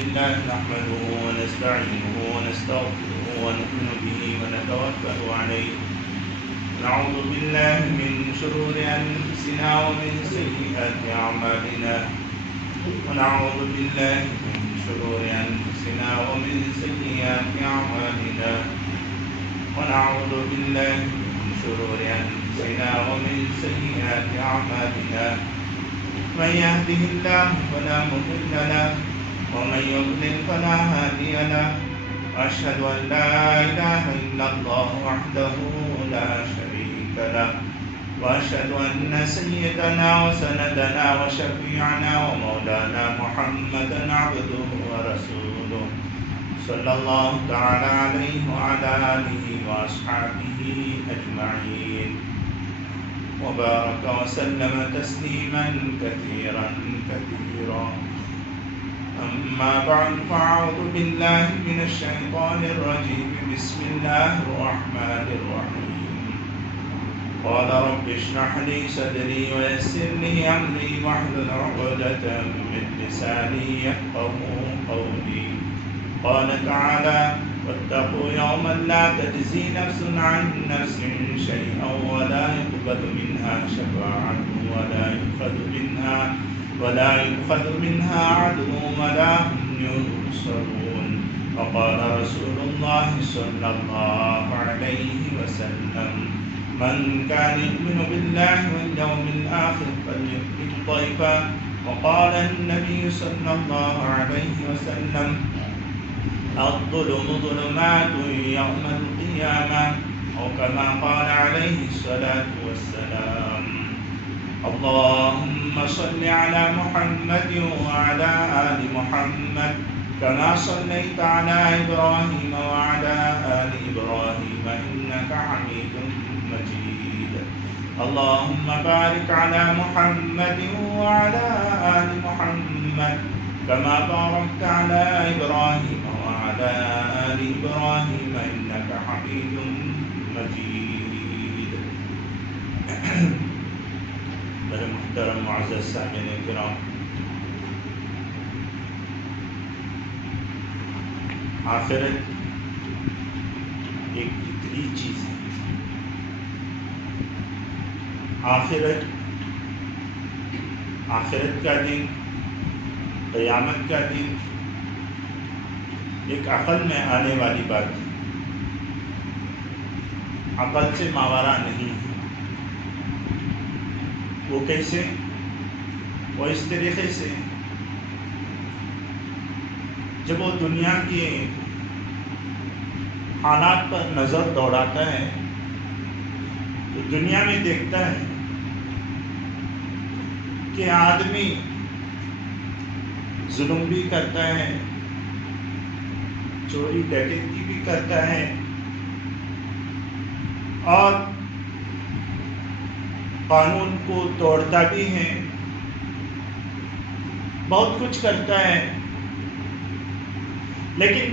لله نحمده ونستعينه ونستغفره ونؤمن به ونتوكل عليه ونعوذ بالله من شرور أنفسنا ومن سيئات أعمالنا ونعوذ بالله من شرور أنفسنا ومن سيئات أعمالنا ونعوذ بالله من شرور أنفسنا ومن سيئات أعمالنا من يهده الله فلا مضل له ومن يضلل فلا هادي له وأشهد أن لا إله إلا الله وحده لا شريك له وأشهد أن سيدنا وسندنا وشفيعنا ومولانا محمدا عبده ورسوله صلى الله تعالى عليه وعلى آله وأصحابه أجمعين وبارك وسلم تسليما كثيرا كثيرا. أما بعد فأعوذ بالله من الشيطان الرجيم. بسم الله الرحمن الرحيم. قال رب اشرح لي صدري ويسر لي أمري واحلل عقدة من لساني يفقهوا قولي. قال تعالى واتقوا يوما لا تجزي نفس عن نفس شيئا ولا يقبل منها شفاعة ولا يؤخذ منها عدل ولا هم ينصرون. وقال رسول الله صلى الله عليه وسلم من كان يؤمن بالله واليوم الآخر فليكرم ضيفه. وقال النبي صلى الله عليه وسلم الظلم ظلمات يوم القيامة أو كما قال عليه الصلاة والسلام. اللهم صل على محمد وعلى آل محمد كما صليت على إبراهيم وعلى آل إبراهيم إنك حميد مجيد. اللهم بارك على محمد وعلى آل محمد كما باركت على إبراهيم وعلى آل إبراهيم إنك حميد مجيد. میرے محترم معزز سامعین کرام، آخرت ایک فطری چیز ہے. آخرت کا دن، قیامت کا دن ایک عقل میں آنے والی بات ہے، عقل سے ماورا نہیں ہے. وہ کیسے؟ وہ اس طریقے سے جب وہ دنیا کے حالات پر نظر دوڑاتا ہے تو دنیا میں دیکھتا ہے کہ آدمی ظلم بھی کرتا ہے، چوری ڈکیتی بھی کرتا ہے اور قانون کو توڑتا بھی ہے، بہت کچھ کرتا ہے، لیکن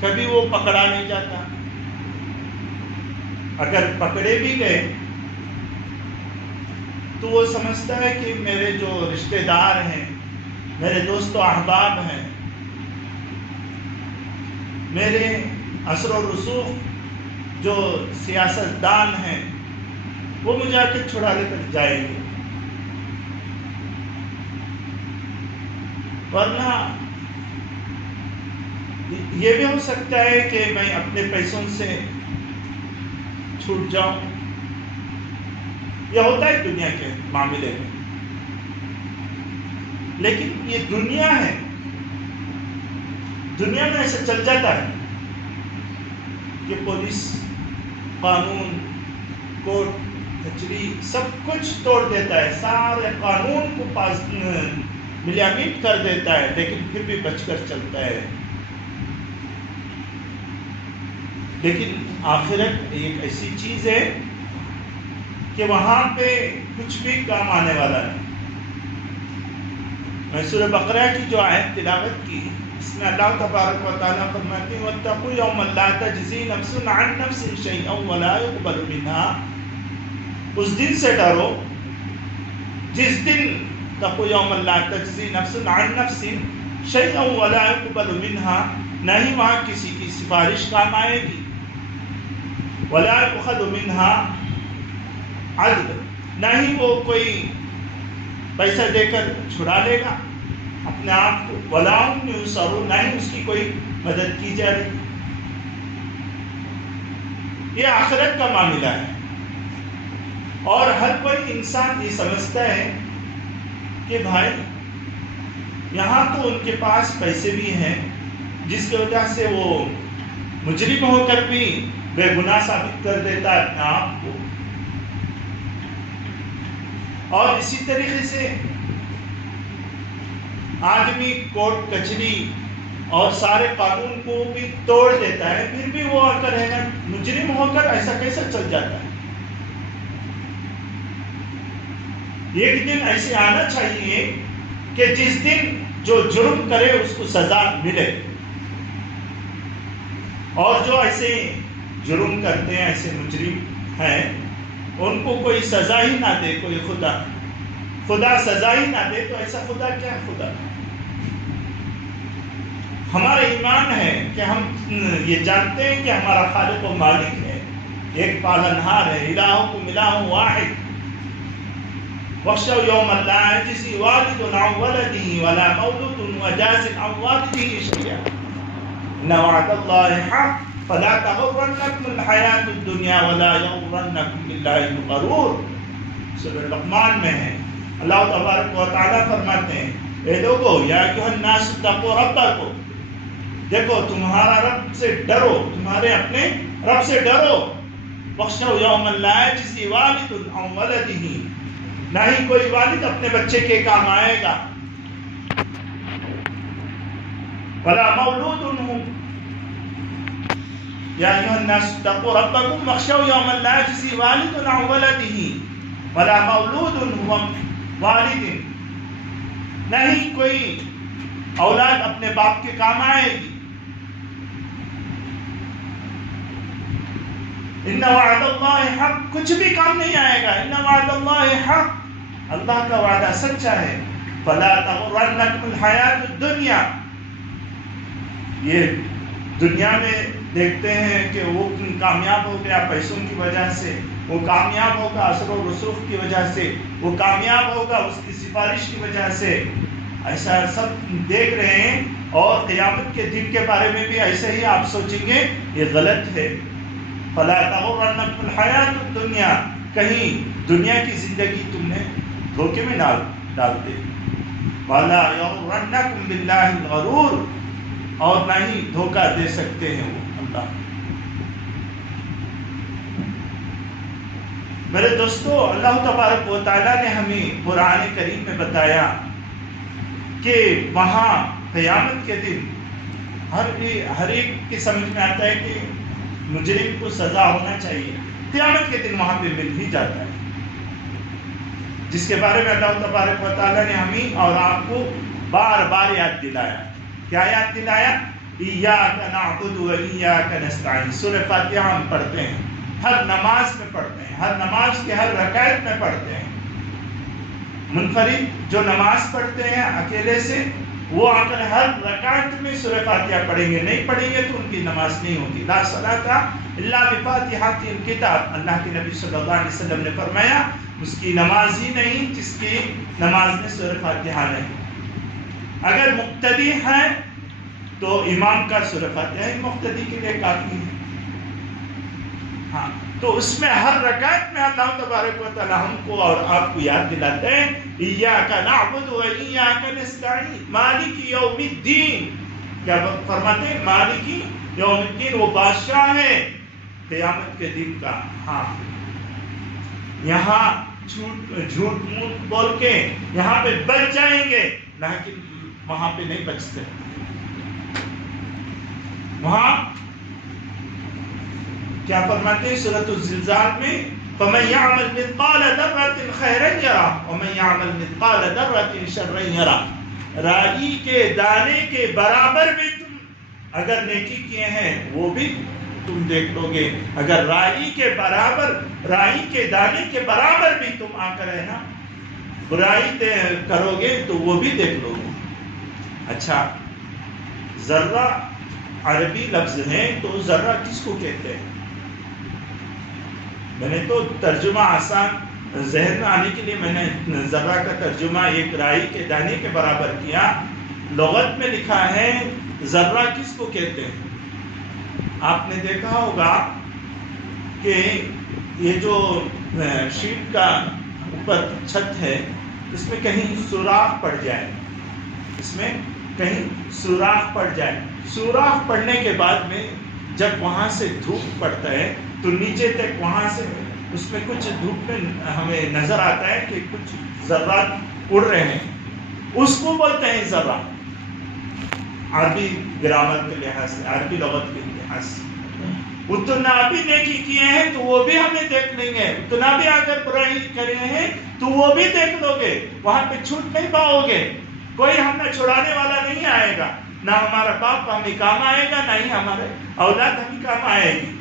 کبھی وہ پکڑا نہیں جاتا. اگر پکڑے بھی گئے تو وہ سمجھتا ہے کہ میرے جو رشتہ دار ہیں، میرے دوست و احباب ہیں، میرے اثر و رسوخ جو سیاست دان ہیں، وہ مجھے آ کے چھڑا لے کر جائیں گے. ورنہ یہ بھی ہو سکتا ہے کہ میں اپنے پیسوں سے چھوٹ جاؤں. یہ ہوتا ہے دنیا کے معاملے میں، لیکن یہ دنیا ہے، دنیا میں ایسا چل جاتا ہے کہ پولیس، قانون، کورٹ کچہری سب کچھ توڑ دیتا ہے، سارے قانون کو ملیامٹ کر دیتا ہے، لیکن پھر بھی بچ کر چلتا ہے. لیکن آخرت ایک ایسی چیز ہے کہ وہاں پہ کچھ بھی کام آنے والا نہیں. میں سورہ بقرہ کی جو آیت تلاوت کی، اس میں اللہ تبارک و تعالیٰ فرماتے ہیں وَاتَّقُوا يَوْمًا لَا تَجْزِي نَفْسٌ عَن نَفْسٍ شَيْئًا وَلَا يُقْبَلُ مِنْهَا. اس دن سے ڈرو جس دن واتقوا یوما لا تجزی نفس عن نفس شیئا ولا يقبل منها، نہ ہی وہاں کسی کی سفارش کام آئے گی، ولا يؤخذ منها عدل، نہ ہی وہ کوئی پیسہ دے کر چھڑا لے گا اپنے آپ کو، ولا هم ينصرون، نہ ہی اس کی کوئی مدد کی جائے گی۔ یہ آخرت کا معاملہ ہے، اور ہر کوئی انسان یہ سمجھتا ہے کہ بھائی یہاں تو ان کے پاس پیسے بھی ہیں جس کی وجہ سے وہ مجرم ہو کر بھی بے گناہ ثابت کر دیتا ہے اپنے آپ کو، اور اسی طریقے سے آدمی کورٹ کچہری اور سارے قانون کو بھی توڑ دیتا ہے، پھر بھی وہ آ کر ہے نا مجرم ہو کر ایسا کیسے چل جاتا ہے؟ ایک دن ایسے آنا چاہیے کہ جس دن جو جرم کرے اس کو سزا ملے، اور جو ایسے جرم کرتے ہیں، ایسے مجرم ہیں، ان کو کوئی سزا ہی نہ دے، کوئی خدا سزا ہی نہ دے، تو ایسا خدا کیا ہے؟ خدا ہمارا ایمان ہے کہ ہم یہ جانتے ہیں کہ ہمارا خالق و مالک ہے، ایک پالنہار ہے، الہکم الہ واحد، واخشوا یوما لا یجزی والد عن ولده ولا مولود وجاز عن والده شیئا ان وعد اللہ حق فلا تغرنکم الحیاۃ الدنیا ولا یغرنکم باللہ الغرور۔ سورہ لقمان میں ہے، اللہ تبارک و تعالیٰ فرماتے ہیں اے لوگو یا ایھا الناس اتقوا ربکم، دیکھو تمہارا رب سے ڈرو، تمہارے اپنے رب سے ڈرو، واخشوا یوما لا یجزی والد عن ولده، نہ ہی کوئی والد اپنے بچے کے کام آئے گا، ولا مولود یا ایھا الناس اتقوا ربکم واخشوا یوما لا یجزی والد عن ولده ولا مولود هو والد، نہ ہی کوئی اولاد اپنے باپ کے کام آئے گی، ان وعد اللہ حق، کچھ بھی کام نہیں آئے گا، ان وعد اللہ حق، اللہ کا وعدہ سچا ہے، فلا تغرنکم الحیاۃ الدنیا، یہ دنیا میں دیکھتے ہیں کہ وہ کامیاب ہو گیا پیسوں کی وجہ سے، وہ کامیاب ہوگا اثر و رسوخ کی وجہ سے، وہ کامیاب ہوگا اس کی سفارش کی وجہ سے، ایسا سب دیکھ رہے ہیں، اور قیامت کے دن کے بارے میں بھی ایسے ہی آپ سوچیں گے، یہ غلط ہے۔ فلا تغرنکم الحیاۃ الدنیا، کہیں دنیا کی زندگی تم نے دھوکے میں ڈال دے، ولا یغرنکم باللہ الغرور، اور نہ ہی دھوکہ دے سکتے ہیں وہ اللہ۔ میرے دوستو، اللہ تبارک و تعالیٰ نے ہمیں قرآن کریم میں بتایا کہ وہاں قیامت کے دن ہر ایک کی سمجھ میں آتا ہے کہ مجرم کو سزا ہونا چاہیے، قیامت کے دن وہاں پہ مل ہی جاتا ہے، جس کے بارے میں اللہ تبارک و تعالیٰ نے ہمیں اور آپ کو بار بار یاد دلایا۔ کیا یاد دلایا؟ ایاک نعبد و ایاک نستعین، سورہ فاتحہ ہم پڑھتے ہیں، ہر نماز میں پڑھتے ہیں، ہر نماز کے ہر رکعت میں پڑھتے ہیں۔ منفرد جو نماز پڑھتے ہیں اکیلے سے، وہ آ کر ہر رکعت میں سورہ فاتحہ پڑھیں گے، نہیں پڑھیں گے تو ان کی نماز نہیں ہوگی۔ لا صلاۃ الا بفاتحۃ الکتاب، اللہ کے نبی صلی اللہ علیہ وسلم نے فرمایا اس کی نماز ہی نہیں جس کی نماز میں سورہ فاتحہ نہیں۔ اگر مقتدی ہے تو امام کا سورہ فاتحہ ہی مقتدی کے لیے کافی ہے۔ ہاں، تو اس میں ہر رکعت میں اللہ تبارک و تعالی ہم کو اور آپ کو یاد دلاتے ہیں ایاک نعبد و ایاک نستعین، مالک یوم الدین، کیا فرماتے ہیں؟ مالک یوم الدین، وہ بادشاہ ہے قیامت کے دن کا۔ ہاں، یہاں جھوٹ موٹ بول کے یہاں پہ بچ جائیں گے، لیکن وہاں پہ نہیں بچ سکتے۔ وہاں کیا فرماتے ہیں سورۃ الزلزال میں؟ فَمَن يَعْمَلْ مِثْقَالَ ذَرَّةٍ خَيْرًا يَرَهُ وَمَن يَعْمَلْ مِثْقَالَ ذَرَّةٍ شَرًّا يَرَهُ، رائی کے دانے کے برابر بھی تم اگر نیکی کیے ہیں وہ بھی تم دیکھ لو گے، اگر رائی کے برابر، رائی کے دانے کے برابر بھی تم آ کر ہے نا برائی کرو گے تو وہ بھی دیکھ لو گے. اچھا ذرہ عربی لفظ ہے تو ذرہ کس کو کہتے ہیں؟ میں نے تو ترجمہ آسان ذہن میں آنے کے لیے میں نے ذرہ کا ترجمہ ایک رائی کے دانے کے برابر کیا. لغت میں لکھا ہے ذرہ کس کو کہتے ہیں. آپ نے دیکھا ہوگا کہ یہ جو شیٹ کا اوپر چھت ہے اس میں کہیں سوراخ پڑ جائے، اس میں کہیں سوراخ پڑ جائے، سوراخ پڑنے کے بعد میں جب وہاں سے دھوپ پڑتا ہے تو نیچے تک وہاں سے اس میں کچھ دھوپ میں ہمیں نظر آتا ہے کہ کچھ ذرات اڑ رہے ہیں، اس کو بولتے ہیں ذرہ. عربی گرامر کے لحاظ سے، عربی لغت کے لحاظ سے. اتنا بھی نیکی کیے ہیں تو وہ بھی ہمیں دیکھ لیں گے، اتنا بھی اگر برائی کرے ہیں تو وہ بھی دیکھ لو گے، وہاں پہ چھوٹ نہیں پاؤ گے. کوئی ہم نے چھڑانے والا نہیں آئے گا، نہ ہمارا باپ ہمیں کام آئے گا، نہ ہی ہمارے اولاد ہمیں کام آئے گی.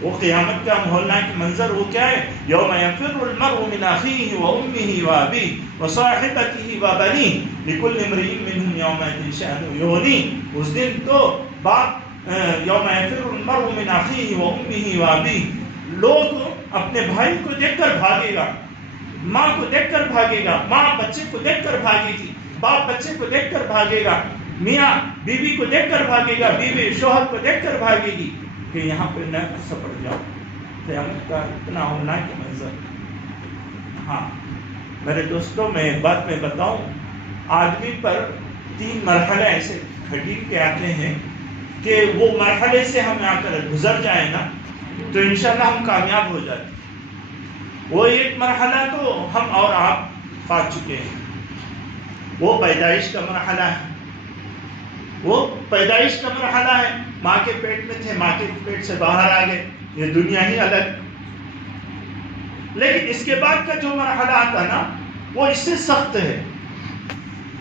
وہ قیامت کا ہولناک منظر وہ کیا ہے؟ یوم یفر المرء من اخیہ وامہ وابیہ وصاحبتہ وبنیہ لکل امرئ منہم یومئذ شأن یغنیہ. اس دن تو باپ یوم یفر المرء من اخیہ وامہ وابیہ، لوگ اپنے بھائی کو دیکھ کر بھاگے گا، ماں کو دیکھ کر بھاگے گا، ماں بچے کو دیکھ کر بھاگے گی، باپ بچے کو دیکھ کر بھاگے گا، میاں بیوی کو دیکھ کر بھاگے گا، بیوی شوہر کو دیکھ کر بھاگے گی کہ یہاں پہ نہ سپڑ جاؤ. قیامت کا اتنا ہولناک منظر. ہاں میرے دوستوں، میں ایک بات میں بتاؤں، آدمی پر 3 مرحلے ایسے گھٹی کے آتے ہیں کہ وہ مرحلے سے ہم آ کر گزر جائیں نا تو انشاءاللہ ہم کامیاب ہو جاتے. وہ ایک مرحلہ تو ہم اور آپ پا چکے ہیں، وہ پیدائش کا مرحلہ ہے. وہ پیدائش کا مرحلہ ہے، ماں کے پیٹ میں تھے، ماں کے پیٹ سے باہر آ گئے، یہ دنیا ہی الگ. لیکن اس کے بعد کا جو مرحلہ آتا نا وہ اس سے سخت ہے.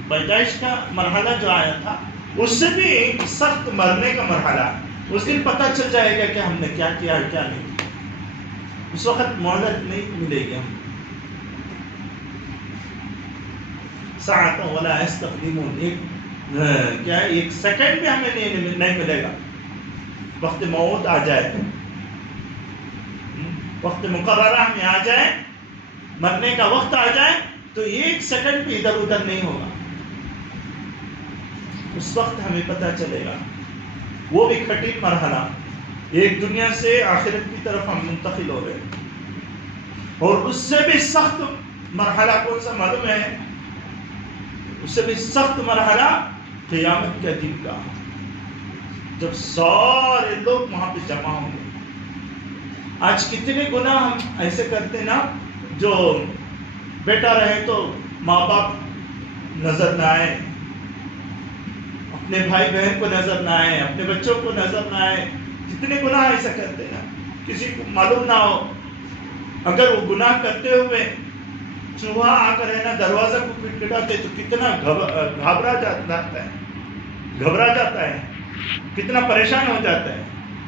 پیدائش کا مرحلہ جو آیا تھا اس سے بھی سخت مرنے کا مرحلہ. اس دن پتہ چل جائے گا کہ ہم نے کیا کیا اور کیا نہیں. اس وقت مہلت نہیں ملے گی. ہم ساعت ولا یستقدمون، ایک سیکنڈ بھی ہمیں نہیں ملے گا. وقت موت آ جائے، وقت مقررہ میں آ جائے، مرنے کا وقت آ جائے تو ایک سیکنڈ بھی ادھر ادھر نہیں ہوگا. اس وقت ہمیں پتہ چلے گا. وہ بھی کٹھن مرحلہ، ایک دنیا سے آخرت کی طرف ہم منتقل ہو رہے ہیں. اور اس سے بھی سخت مرحلہ کون سا معلوم ہے؟ اس سے بھی سخت مرحلہ قیامت کے دن کا، جب سارے لوگ وہاں پہ جمع ہوں گے. آج کتنے گناہ ہم ایسے کرتے نا، جو بیٹا رہے تو ماں باپ نظر نہ آئے، اپنے بھائی بہن کو نظر نہ آئے، اپنے بچوں کو نظر نہ آئے. کتنے گناہ ایسا کرتے نا، کسی کو معلوم نہ ہو. اگر وہ گناہ کرتے ہوئے چوہا آ کر ہے نا دروازہ کو کھٹکھٹاتے تو کتنا گھبرا جاتا ہے، کتنا پریشان ہو جاتا ہے.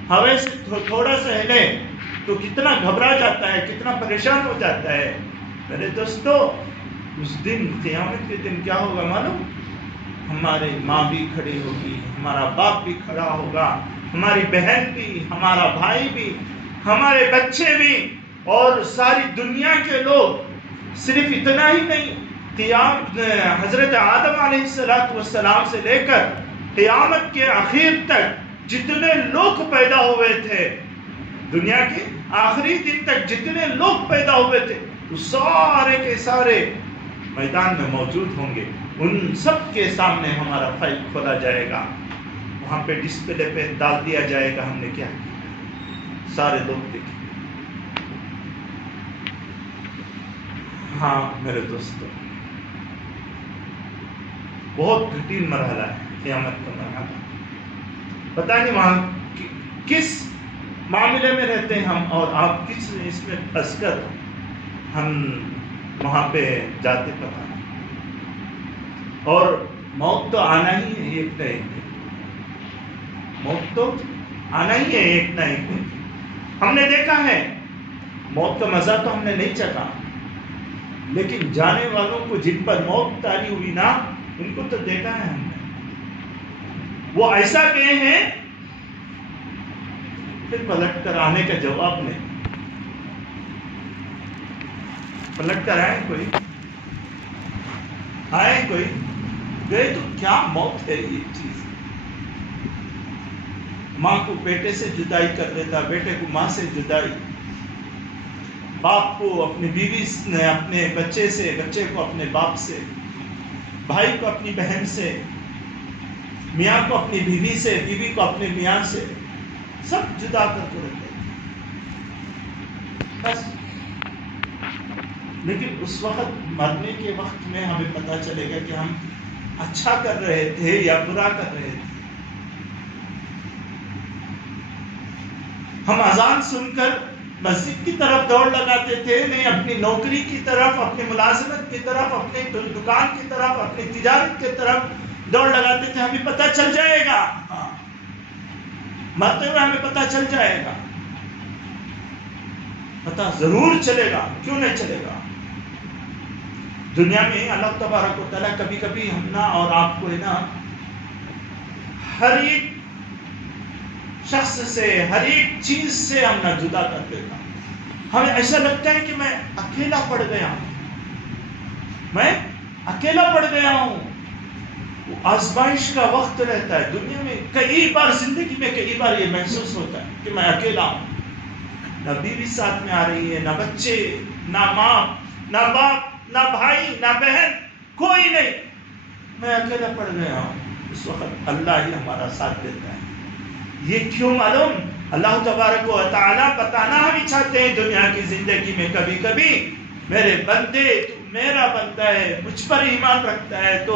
ہوے سے تھوڑا سا ہلے تو کتنا گھبرا جاتا ہے، کتنا پریشان ہو جاتا ہے. میرے دوستو، اس دن قیامت کے دن کیا ہوگا معلوم؟ ہماری ماں بھی کھڑی ہوگی، ہمارا باپ بھی کھڑا ہوگا، ہماری بہن بھی، ہمارا بھائی بھی، ہمارے بچے بھی، اور ساری دنیا کے لوگ. صرف اتنا ہی نہیں، حضرت آدم علیہ السلام سے لے کر قیامت کے آخر تک جتنے لوگ پیدا ہوئے تھے، دنیا کے آخری دن تک جتنے لوگ پیدا ہوئے تھے، وہ سارے کے سارے میدان میں موجود ہوں گے. ان سب کے سامنے ہمارا فائل کھولا جائے گا، وہاں پہ ڈسپلے پہ ڈال دیا جائے گا ہم نے کیا. سارے لوگ دیکھیں. ہاں میرے دوستو، بہت کٹھن مرحلہ ہے قیامت کا مرحلہ. پتہ نہیں وہاں کس معاملے میں رہتے ہیں ہم، اور آپ کس اس میں پھنس کر ہم وہاں پہ جاتے پتہ نہیں. اور موت تو آنا ہی ہے ایک نہ ایک، موت تو آنا ہی ہے ایک نہ ایک. ہم نے دیکھا ہے موت کا مزہ تو ہم نے نہیں چکھا. لیکن جانے والوں کو جن پر موت تاری ہوئی نا، ان کو تو دیکھا ہے ہم نے، وہ ایسا گئے ہیں پھر پلٹ کر آنے کا جواب نہیں. پلٹ کر آئے کوئی گئے تو کیا موت ہے یہ چیز. ماں کو بیٹے سے جدائی کر دیتا، بیٹے کو ماں سے جدائی، باپ کو اپنی بیوی نے اپنے بچے سے، بچے کو اپنے باپ سے، بھائی کو اپنی بہن سے، میاں کو اپنی بیوی سے، بیوی کو اپنے میاں سے، سب جدا کر کے رکھتے بس. لیکن اس وقت مرنے کے وقت میں ہمیں پتہ چلے گا کہ ہم اچھا کر رہے تھے یا برا کر رہے تھے. ہم اذان سن کر مسجد کی طرف دوڑ لگاتے تھے، نہیں اپنی نوکری کی طرف، اپنی ملازمت کی طرف، اپنی دکان کی طرف، اپنی تجارت کی طرف دوڑ لگاتے تھے. ہمیں پتہ چل جائے گا، مرتے ہوئے ہمیں پتہ چل جائے گا، پتہ ضرور چلے گا. کیوں نہیں چلے گا؟ دنیا میں اللہ تبارک و تعالیٰ کبھی کبھی ہم نا اور آپ کو ہے نا ہر ایک شخص سے، ہر ایک چیز سے ہم نہ جدا کر دیتا. ہمیں ایسا لگتا ہے کہ میں اکیلا پڑ گیا ہوں، میں اکیلا پڑ گیا ہوں. آزمائش کا وقت رہتا ہے دنیا میں. کئی بار زندگی میں کئی بار یہ محسوس ہوتا ہے کہ میں اکیلا ہوں، نہ بیوی ساتھ میں آ رہی ہے، نہ بچے، نہ ماں، نہ باپ، نہ بھائی، نہ بہن، کوئی نہیں، میں اکیلا پڑ گیا ہوں. اس وقت اللہ ہی ہمارا ساتھ دیتا ہے. یہ کیوں معلوم؟ اللہ تبارک و تعالیٰ بتانا ہمیں چاہتے ہیں دنیا کی زندگی میں کبھی کبھی میرے بندے، تو میرا بندہ ہے، مجھ پر ایمان رکھتا ہے تو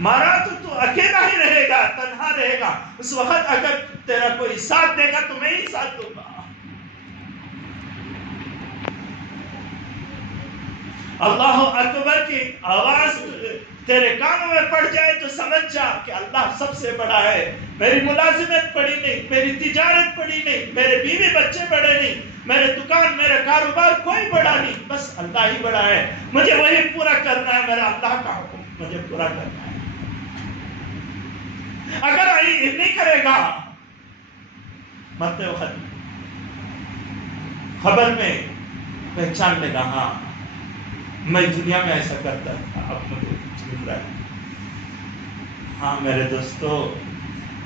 مارا تو اکیلا ہی رہے گا، تنہا رہے گا. اس وقت اگر تیرا کوئی ساتھ دے گا تو میں ہی ساتھ دوں گا. اللہ اکبر کی آواز تیرے کانوں میں پڑ جائے تو سمجھ جا کہ اللہ سب سے بڑا ہے. میری ملازمت پڑی نہیں، میری تجارت پڑی نہیں، میرے بیوی بچے بڑے نہیں، میرے دکان، میرے کاروبار کوئی بڑا نہیں، بس اللہ ہی بڑا ہے. مجھے وہی پورا کرنا ہے، میرا اللہ کا حکم مجھے پورا کرنا ہے. اگر نہیں کرے گا مرتے وقت خبر میں پہچان لے گا، ہاں میں دنیا میں ایسا کرتا تھا، اب مجھے مل رہا ہے. ہاں میرے دوستو،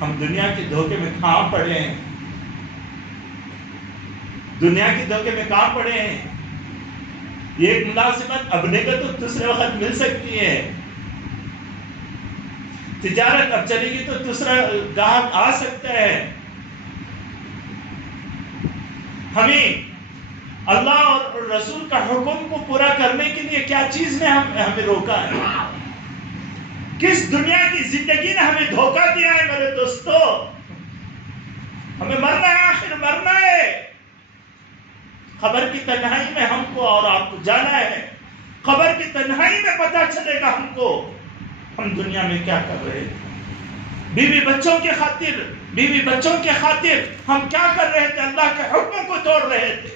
ہم دنیا کے دھوکے میں کہاں پڑے ہیں؟ دنیا کے دھوکے میں کہاں پڑے ہیں؟ ایک ملازمت اب نہیں تو دوسرے وقت مل سکتی ہے، تجارت اب چلے گی تو دوسرا گاہک آ سکتا ہے. ہمیں اللہ اور رسول کا حکم کو پورا کرنے کے لیے کیا چیز نے ہمیں روکا ہے؟ کس دنیا کی زندگی نے ہمیں دھوکہ دیا ہے میرے دوستو؟ ہمیں مرنا ہے، آخر مرنا ہے. خبر کی تنہائی میں ہم کو اور آپ کو جانا ہے. خبر کی تنہائی میں پتہ چلے گا ہم کو ہم دنیا میں کیا کر رہے تھے. بیوی بچوں کے خاطر ہم کیا کر رہے تھے؟ اللہ کے حکم کو توڑ رہے تھے.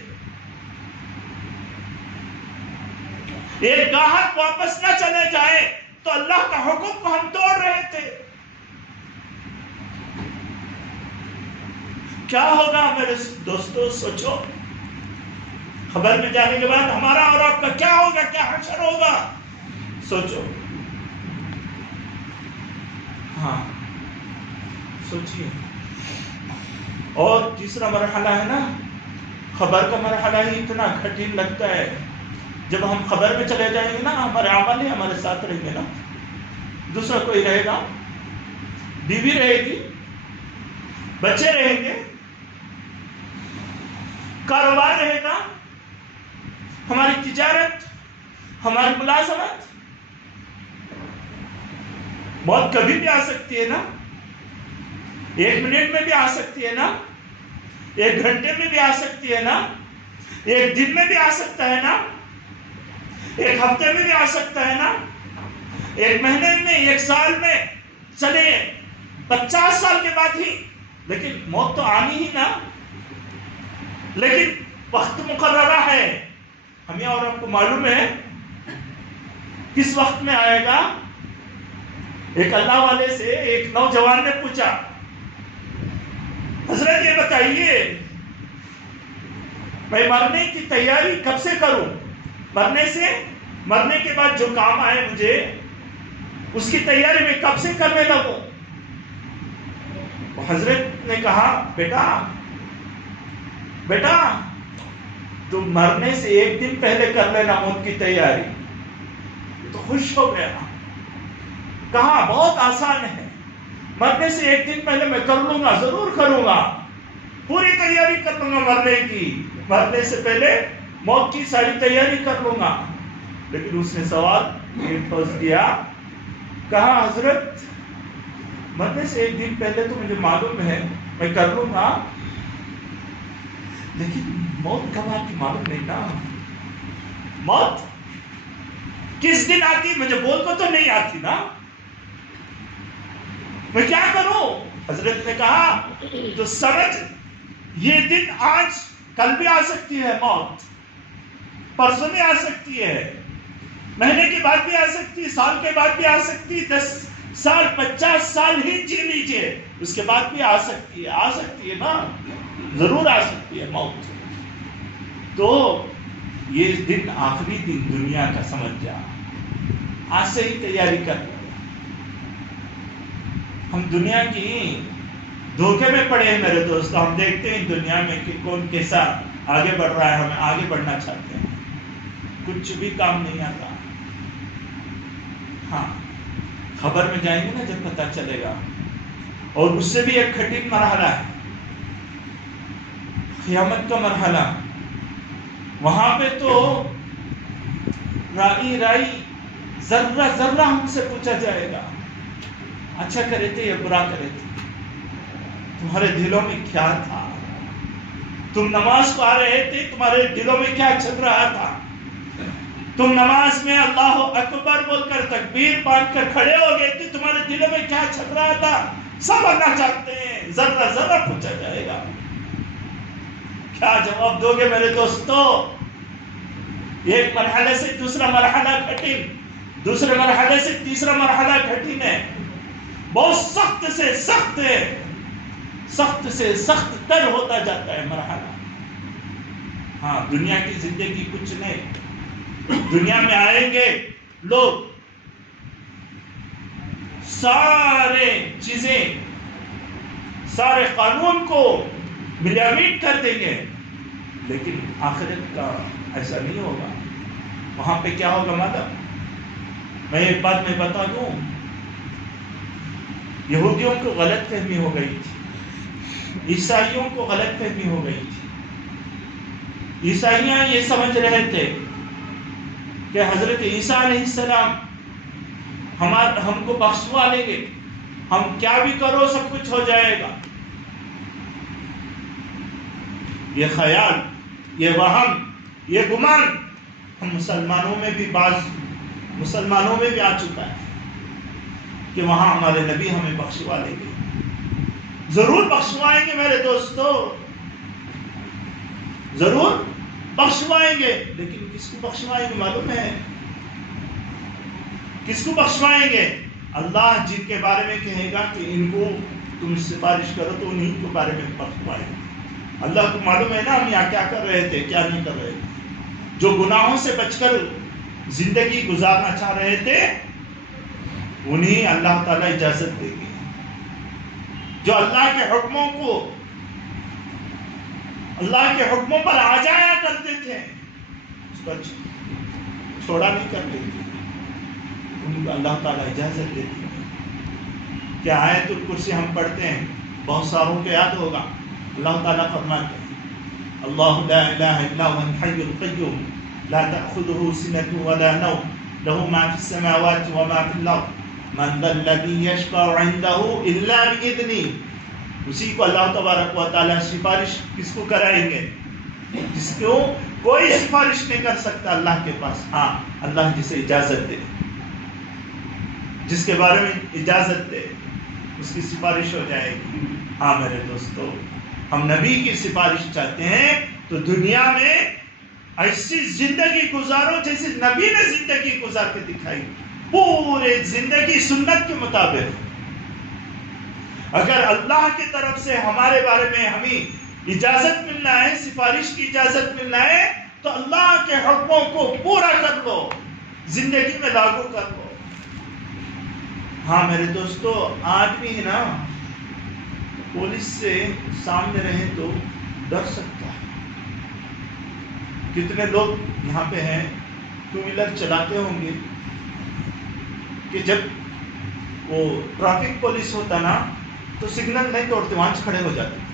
ایک گاہک واپس نہ چلے جائے تو اللہ کا حکم کو ہم توڑ رہے تھے. کیا ہوگا میرے دوستو؟ سوچو، خبر میں جانے کے بعد ہمارا اور آپ کا کیا ہوگا؟ کیا حشر ہوگا؟ سوچو. ہاں سوچیے. اور تیسرا مرحلہ ہے نا، خبر کا مرحلہ ہی اتنا کٹھن لگتا ہے. جب ہم خبر میں چلے جائیں گے نا، ہمارے عمل ہی ہمارے ساتھ رہیں گے نا. دوسرا کوئی رہے گا، بیوی رہے گی، بچے رہیں گے، کاروبار رہے گا، ہماری تجارت، ہماری ملازمت. موت کبھی بھی آ سکتی ہے نا، 1 منٹ میں بھی آ سکتی ہے نا، 1 گھنٹے میں بھی آ سکتی ہے نا، 1 دن میں بھی آ سکتا ہے نا، 1 ہفتے میں بھی آ سکتا ہے نا، 1 مہینے میں، 1 سال میں، چلے 50 سال کے بعد ہی، لیکن موت تو آنی ہی نا. لیکن وقت مقررہ ہے. ہمیں اور آپ کو معلوم ہے کس وقت میں آئے گا؟ ایک اللہ والے سے ایک نوجوان نے پوچھا، حضرت یہ بتائیے میں مرنے کی تیاری کب سے کروں؟ مرنے کے بعد جو کام آئے مجھے اس کی تیاری میں کب سے کرنے لگوں؟ حضرت نے کہا، بیٹا تم مرنے سے ایک دن پہلے کر لینا موت کی تیاری۔ تو خوش ہو گیا، کہا بہت آسان ہے، مرنے سے ایک دن پہلے میں کر لوں گا، ضرور کروں گا، پوری تیاری کر لوں گا مرنے کی، مرنے سے پہلے موت کی ساری تیاری کر لوں گا۔ لیکن اس نے سوال یہ پوچھ دیا، کہا حضرت مرنے سے ایک دن پہلے تو مجھے معلوم ہے میں کر لوں گا، لیکن موت کب آتی معلوم نہیں نا، موت کس دن آتی مجھے بول کو تو نہیں آتی نا، میں کیا کروں؟ حضرت نے کہا تو سمجھ یہ دن آج کل بھی آ سکتی ہے، موت پرسوں میں آ سکتی ہے، مہینے کے بعد بھی آ سکتی ہے، سال کے بعد بھی آ سکتی ہے، 10 سال 50 سال ہی جی لیجیے، اس کے بعد بھی آ سکتی ہے نا، ضرور آ سکتی ہے موت۔ تو یہ دن آخری دن دنیا کا سمجھ جا، آج سے ہی تیاری کر۔ ہم دنیا کی دھوکے میں پڑے ہیں میرے دوست، ہم دیکھتے ہیں دنیا میں کہ کون کیسا آگے بڑھ رہا ہے، ہمیں آگے بڑھنا چاہتے ہیں، کچھ بھی کام نہیں آتا۔ ہاں خبر میں جائیں گے نا جب پتہ چلے گا، اور اس سے بھی ایک کٹھن مرحلہ ہے قیامت کا مرحلہ، وہاں پہ تو رائی ذرہ ذرہ ہم سے پوچھا جائے گا، اچھا کرے تھے یا برا کرے تھے، تمہارے دلوں میں کیا تھا، تم نماز کو آ رہے تھے تمہارے دلوں میں کیا چل رہا تھا، تم نماز میں اللہ اکبر بول کر تکبیر باندھ کر کھڑے ہو گئے تھے، تمہارے دلوں میں کیا چل رہا تھا، سب اللہ چاہتے ہیں، ذرہ ذرہ پوچھا جائے گا۔ کیا جواب دو گے میرے دوستو؟ ایک مرحلے سے دوسرا مرحلہ کٹھن، دوسرے مرحلے سے تیسرا مرحلہ کٹھن ہے، بہت سخت سے سخت ہے، سخت سے سخت تر ہوتا جاتا ہے مرحلہ۔ ہاں دنیا کی زندگی کچھ نہیں، دنیا میں آئیں گے لوگ سارے چیزیں، سارے قانون کو ملیامٹ کر دیں گے، لیکن آخرت کا ایسا نہیں ہوگا۔ وہاں پہ کیا ہوگا مطلب میں ایک بات میں بتا دوں، یہودیوں کو غلط فہمی ہو گئی تھی، عیسائیوں کو غلط فہمی ہو گئی تھی۔ عیسائیاں یہ سمجھ رہے تھے کہ حضرت عیسیٰ علیہ السلام ہم کو بخشوا لیں گے، ہم کیا بھی کرو سب کچھ ہو جائے گا۔ یہ خیال، یہ وہم، یہ گمان ہم مسلمانوں میں بھی آ چکا ہے کہ وہاں ہمارے نبی ہمیں بخشوا لیں گے، ضرور بخشوائیں گے میرے دوستو، ضرور بخشوائیں گے، لیکن کس کو بخشوائیں گے معلوم ہے؟ کس کو بخشوائیں گے؟ اللہ جن کے بارے میں کہے گا کہ ان کو تم سفارش کرو تو انہیں کے بارے میں بخشوائیں گے۔ اللہ کو معلوم ہے نا ہم یہاں کیا کر رہے تھے، کیا نہیں کر رہے تھے۔ جو گناہوں سے بچ کر زندگی گزارنا چاہ رہے تھے انہیں اللہ تعالیٰ اجازت دے گی، جو اللہ کے حکموں پر آ جایا کرتے تھے اس پر چھوڑا نہیں کرتے تھے، ان کو اللہ تعالیٰ اجازت دیتی ہے۔ کیا آیت الکرسی ہم پڑھتے ہیں، بہت ساروں کو یاد ہوگا، اللہ تعالیٰ فرماتے ہیں اللہ لا الہ الا هو الحی القیوم لا تأخذه سنة ولا نوم له ما في السماوات وما في الأرض من ذا الذي يشفع عنده الا بإذنه۔ اسی کو اللہ تبارک و تعالیٰ سفارش کس کو کرائیں گے؟ جس کو کوئی سفارش نہیں کر سکتا اللہ کے پاس، ہاں اللہ جسے اجازت دے، جس کے بارے میں اجازت دے اس کی سفارش ہو جائے گی۔ ہاں میرے دوستو، ہم نبی کی سفارش چاہتے ہیں تو دنیا میں ایسی زندگی گزارو جیسے نبی نے زندگی گزار کے دکھائی، پورے زندگی سنت کے مطابق۔ اگر اللہ کی طرف سے ہمارے بارے میں ہمیں اجازت ملنا ہے، سفارش کی اجازت ملنا ہے، تو اللہ کے حکموں کو پورا کر لو، زندگی میں لاگو کر لو۔ ہاں میرے دوستو، آدمی ہے نا پولیس سے سامنے رہے تو ڈر سکتا ہے۔ کتنے لوگ یہاں پہ ہیں ٹو ویلر چلاتے ہوں گے کہ جب وہ ٹریفک پولیس ہوتا نا تو سگنل نہیں توڑتے، وہاں سے کھڑے ہو جاتے۔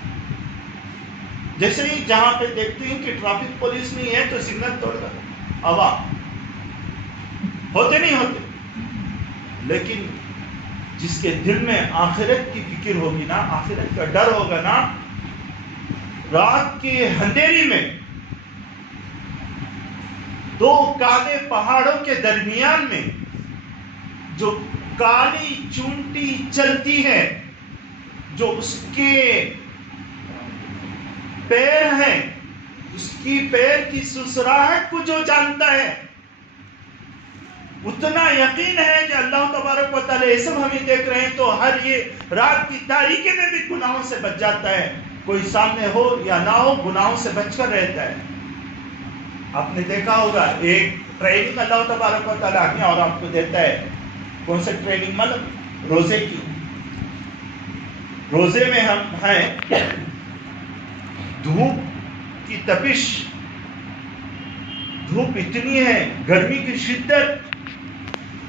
جیسے ہی جہاں پہ دیکھتے ہیں کہ ٹریفک پولیس نہیں ہے تو سگنل توڑ کر ہوا ہوتے نہیں ہوتے۔ لیکن جس کے دل میں آخرت کی فکر ہوگی نا، آخرت کا ڈر ہوگا نا، رات کے اندھیری میں دو کالے پہاڑوں کے درمیان میں جو کالی چونٹی چلتی ہے، جو اس کے پیر ہیں، اس کی پیر کی سسراہٹ کو جو جانتا ہے، اتنا یقین ہے کہ اللہ تبارک و تعالی یہ سب ہمیں دیکھ رہے ہیں، تو ہر یہ رات کی تاریکی میں بھی گناہوں سے بچ جاتا ہے۔ کوئی سامنے ہو یا نہ ہو، گناہوں سے بچ کر رہتا ہے۔ آپ نے دیکھا ہوگا ایک ٹریننگ اللہ تبارک و تعالی اپنے اور آپ کو دیتا ہے۔ کون سے ٹریننگ؟ مطلب روزے کی۔ روزے میں ہم ہیں، دھوپ کی تپش، دھوپ اتنی ہے، گرمی کی شدت،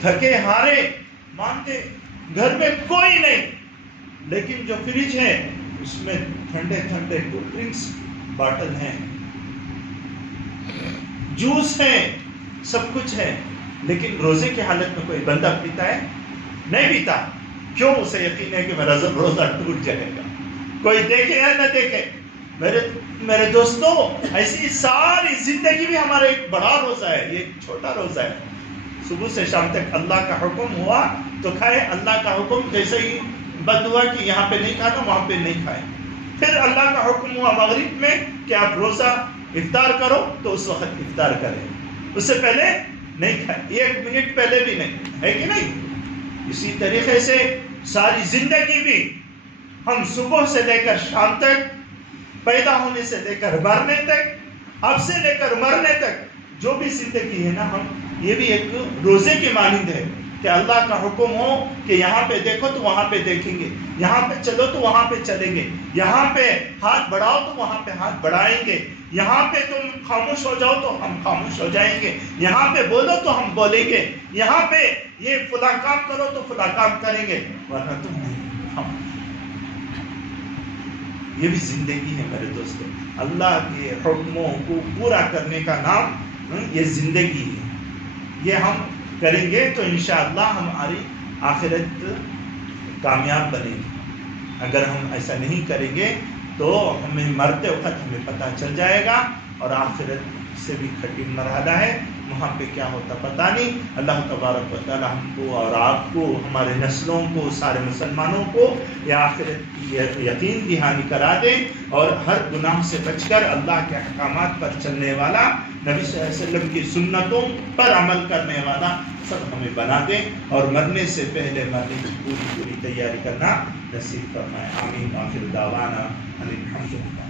تھکے ہارے، مانتے گھر میں کوئی نہیں، لیکن جو فریج ہے اس میں ٹھنڈے ٹھنڈے کولڈ ڈرنکس باٹل ہیں، جوس ہے، سب کچھ ہے، لیکن روزے کی حالت میں کوئی بندہ پیتا ہے؟ نہیں پیتا۔ کیوں؟ اسے یقین ہے کہ میرا روزہ ٹوٹ جائے گا، کوئی دیکھے یا نہ دیکھے۔ میرے دوستو، ایسی ساری زندگی بھی ہمارا ایک بڑا روزہ ہے، یہ ایک چھوٹا روزہ ہے۔ صبح سے شام تک اللہ کا حکم ہوا تو کھائے، اللہ کا حکم جیسے ہی بند ہوا کہ یہاں پہ نہیں کھانا، وہاں پہ نہیں کھائے۔ پھر اللہ کا حکم ہوا مغرب میں کہ آپ روزہ افطار کرو، تو اس وقت افطار کریں، اس سے پہلے نہیں کھائے، 1 منٹ پہلے بھی نہیں، ہے کہ نہیں؟ اسی طریقے سے ساری زندگی بھی ہم صبح سے لے کر شام تک، پیدا ہونے سے لے کر مرنے تک، اب سے لے کر مرنے تک جو بھی زندگی ہے نا، ہم یہ بھی ایک روزے کے مانند ہے کہ اللہ کا حکم ہو کہ یہاں پہ دیکھو تو وہاں پہ دیکھیں گے، یہاں پہ چلو تو وہاں پہ چلیں گے، یہاں پہ ہاتھ بڑھاؤ تو وہاں پہ ہاتھ بڑھائیں گے، یہاں پہ تم خاموش ہو جاؤ تو ہم خاموش ہو جائیں گے، یہاں پہ بولو تو ہم بولیں گے، یہاں پہ یہ فلاں کام کرو تو فلاں کام کریں گے، ورنہ تم نہیں۔ یہ بھی زندگی ہے میرے دوستو۔ اللہ کے حکموں کو پورا کرنے کا نام یہ زندگی ہے۔ یہ ہم کریں گے تو انشاءاللہ ہماری آخرت کامیاب بنے گی۔ اگر ہم ایسا نہیں کریں گے تو ہمیں مرتے وقت ہمیں پتہ چل جائے گا، اور آخرت سے بھی کٹھن مرحلہ ہے، وہاں پہ کیا ہوتا پتہ نہیں۔ اللہ تبارک و تعالی ہم کو اور آپ کو، ہمارے نسلوں کو، سارے مسلمانوں کو یہ آخرت کی یقین دہانی کرا دے، اور ہر گناہ سے بچ کر اللہ کے احکامات پر چلنے والا، نبی صلی اللہ علیہ وسلم کی سنتوں پر عمل کرنے والا سب ہمیں بنا دیں، اور مرنے سے پہلے مرنے کی پوری تیاری کرنا نصیب فرمائے۔ آمین۔ آخر دعوانا ان الحمد للہ۔